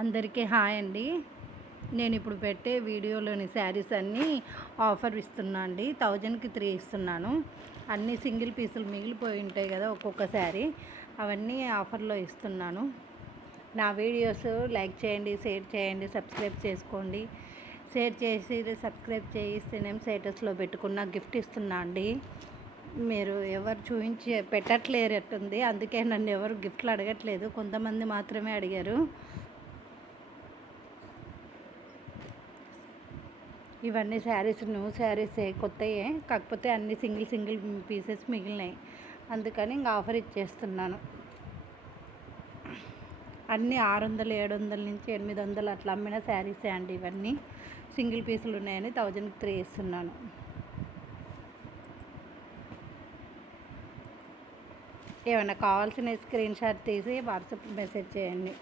అందరికీ హాయ్ అండి. నేను ఇప్పుడు పెట్టే వీడియోలోని శారీస్ అన్నీ ఆఫర్ ఇస్తున్నా అండి. 1000కి 3 ఇస్తున్నాను. అన్నీ సింగిల్ పీసులు మిగిలిపోయి ఉంటాయి కదా ఒక్కొక్క శారీ, అవన్నీ ఆఫర్లో ఇస్తున్నాను. నా వీడియోస్ లైక్ చేయండి, షేర్ చేయండి, సబ్స్క్రైబ్ చేసుకోండి. షేర్ చేసి సబ్స్క్రైబ్ చేయిస్తేనేమో స్టేటస్లో పెట్టుకున్న గిఫ్ట్ ఇస్తున్నా అండి. మీరు ఎవరు చూపించి పెట్టట్లేరట్టుంది, అందుకే నన్ను ఎవరు గిఫ్ట్లు అడగట్లేదు, కొంతమంది మాత్రమే అడిగారు. ఇవన్నీ శారీస్ న్యూ శారీసే, కొత్తయే, కాకపోతే అన్ని సింగిల్ పీసెస్ మిగిలినాయి, అందుకని ఇంకా ఆఫర్ ఇచ్చేస్తున్నాను. అన్నీ 600, 700 నుంచి 800 అట్లా అమ్మిన శారీసే అండి. ఇవన్నీ సింగిల్ పీసులు ఉన్నాయని 1000కి 3 ఇస్తున్నాను. ఏమైనా కావాల్సిన స్క్రీన్ షాట్ తీసి వాట్సాప్ మెసేజ్ చేయండి.